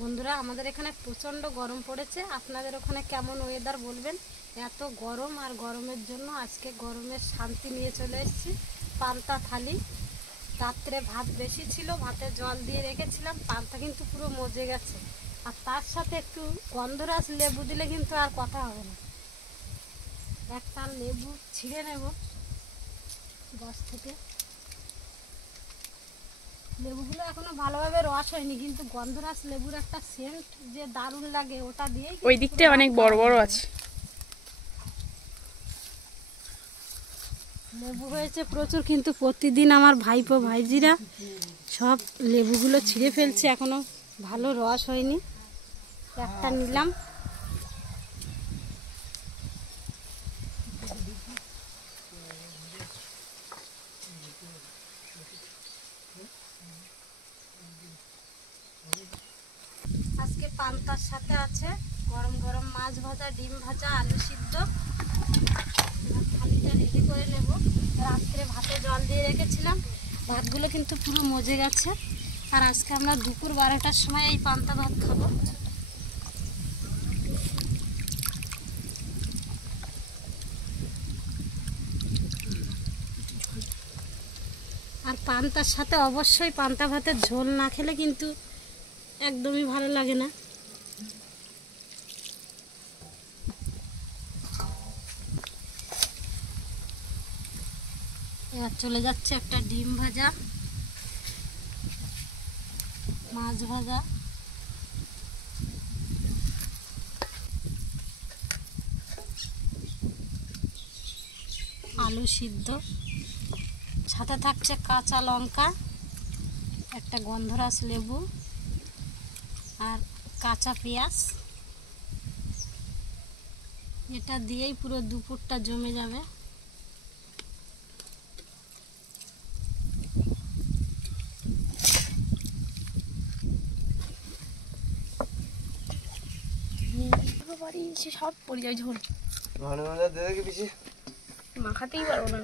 বন্ধুরা, আমাদের এখানে প্রচণ্ড গরম পড়েছে। আপনাদের ওখানে কেমন ওয়েদার বলবেন। এত গরম, আর গরমের জন্য আজকে গরমের শান্তি নিয়ে চলে এসেছি। পান্তা থালি, রাত্রে ভাত বেশি ছিল, ভাতে জল দিয়ে রেখেছিলাম, পান্তা কিন্তু পুরো মজে গেছে। আর তার সাথে একটু গন্ধরাজ লেবু দিলে কিন্তু আর কথা হবে না। একটা লেবু ছিঁড়ে নেব গাছ থেকে। লেবুগুলো এখনো ভালোভাবে রস হয়নি, কিন্তু গন্ধরাজ লেবুর একটা সেন্ট যে দারুণ লাগে, ওটা দিয়েই ওই দিকটায় অনেক বড় বড় আছে। লেবু হয়েছে প্রচুর, কিন্তু প্রতিদিন আমার ভাইপো ভাইজিরা সব লেবুগুলো ছিঁড়ে ফেলছে, এখনো ভালো রস হয়নি। একটা নিলাম। আজকে পান্তার সাথে আছে গরম গরম মাছ ভাজা, ডিম ভাজা, আলু সিদ্ধ। থালিটা রেডি করে নেব। রাত্রে ভাতে জল দিয়ে রেখেছিলাম, ভাতগুলো কিন্তু পুরো মজে গেছে। আর আজকে আমরা দুপুর 12টার সময় এই পান্তা ভাত খাবো। আর পান্তার সাথে অবশ্যই পান্তা ভাতের ঝোল না খেলে কিন্তু একদমই ভালো লাগে না। এবার চলে যাচ্ছে একটা ডিম ভাজা, মাছ ভাজা, আলু সিদ্ধ, সাথে থাকছে কাঁচা লঙ্কা, একটা গন্ধরাজ লেবু আর কাঁচা পেঁয়াজ। এটা দিয়েই পুরো দুপুরটা জমে যাবে। সব পড়ে যায় ঝোল, মাখাতেই পারবো না।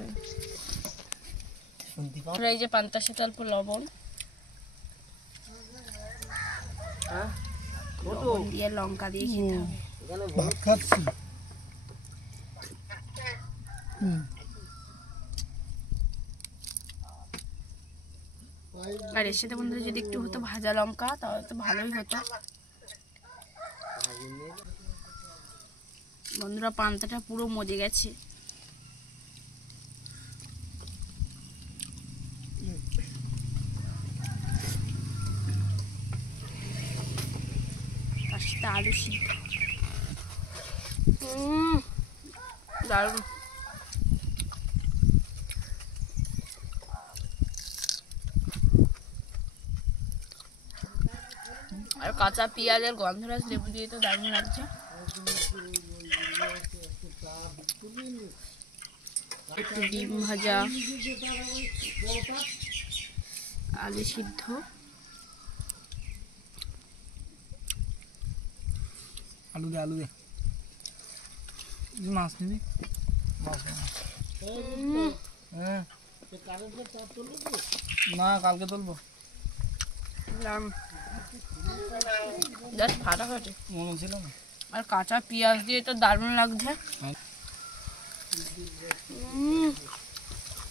এই যে পান্তার সাথে অল্প লবণ দিয়ে লঙ্কা দিয়ে খেতে হবে। আর এর সাথে বন্ধুরা যদি একটু হতো ভাজা লঙ্কা, তাহলে তো ভালোই হতো। বন্ধুরা, পান্তাটা পুরো মজে গেছে। তার সাথে আলু সিদ্ধ, দারুণ। আর কাঁচা পেঁয়াজের গন্ধরাজ লেবু দিয়ে তো দারুণ লাগছে। একটু ডিম ভাজা, আলু সিদ্ধ, আলু দে মাছ নিবি। না, কালকে তুলবো। জাস্ট ফাটাফাটি মনে ছিল না। আর কাঁচা পেঁয়াজ দিয়ে তো দারুণ লাগছে।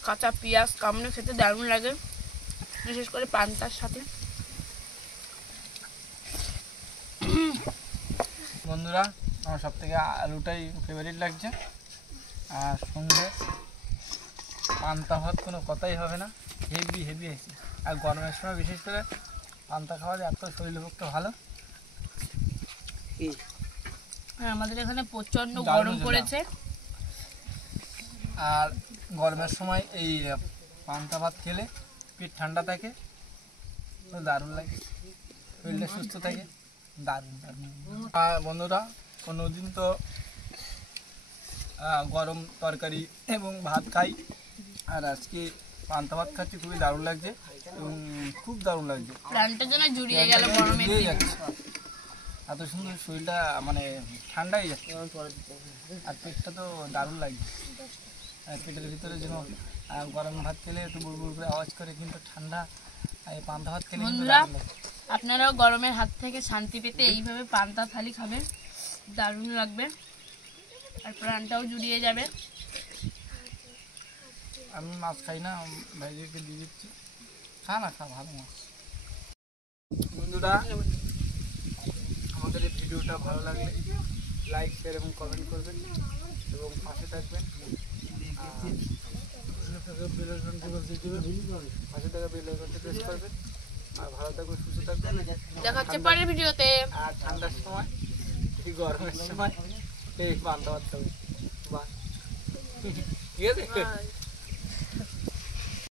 কাঁচা পেঁয়াজ কামড়ে খেতে দারুণ লাগে, বিশেষ করে পান্তার সাথে। বন্ধুরা, আমার সব থেকে আলুটাই ফেভারিট লাগছে। আর সঙ্গে পান্তা ভাত কোনো কথাই হবে না, হেভি হেভি হয়েছে। আর গরমের সময় বিশেষ করে পান্তা খাওয়া যায়, এত শরীরের পক্ষে ভালো। আমাদের এখানে প্রচন্ড গরম পড়েছে, আর গরমের সময় এই পান্তা ভাত খেলে পেট ঠান্ডা থাকে, দারুণ লাগে, শরীরটা সুস্থ থাকে, দারুণ দারুণ। আর বন্ধুরা, কোনোদিন তো গরম তরকারি এবং ভাত খাই, আর আজকে পান্তা ভাত খাচ্ছি, খুবই দারুণ লাগছে এবং খুব দারুণ লাগছে। প্রাণটা যেন জুড়িয়ে গেল গরমে, এত সুন্দর শরীরটা মানে ঠান্ডাই যাচ্ছে। আর পেটটা তো দারুণ লাগছে, পেটের ভিতরে যেন গরম ভাত খেলে একটু বুড় বুড় করে আওয়াজ করে, কিন্তু ঠান্ডা এই পান্তা ভাত খেলে কিন্তু দারুণ লাগে। আপনারাও গরমের হাত থেকে শান্তি পেতে এইভাবে পান্তা থালি খাবেন, দারুণ লাগবে আর প্রাণটাও জুড়িয়ে যাবে। আমি মাছ খাই না, ভাইদেরকে দিয়ে দিচ্ছি। খা না, খা, ভালো মাছ। বন্ধুরা, আমাদের এই ভিডিওটা ভালো লাগলে লাইক, শেয়ার এবং কমেন্ট করবেন এবং পাশে থাকবেন। পাশে থাকা বেল আইকনটি প্রেস করবেন। আর ভালো থাকবেন, সুস্থ থাকবেন। দেখা হচ্ছে পরের ভিডিওতে। আর ঠান্ডার সময়, এই গরমের সময় এই পান্তা ভাত খাবেন। বাহ, ঠিক আছে।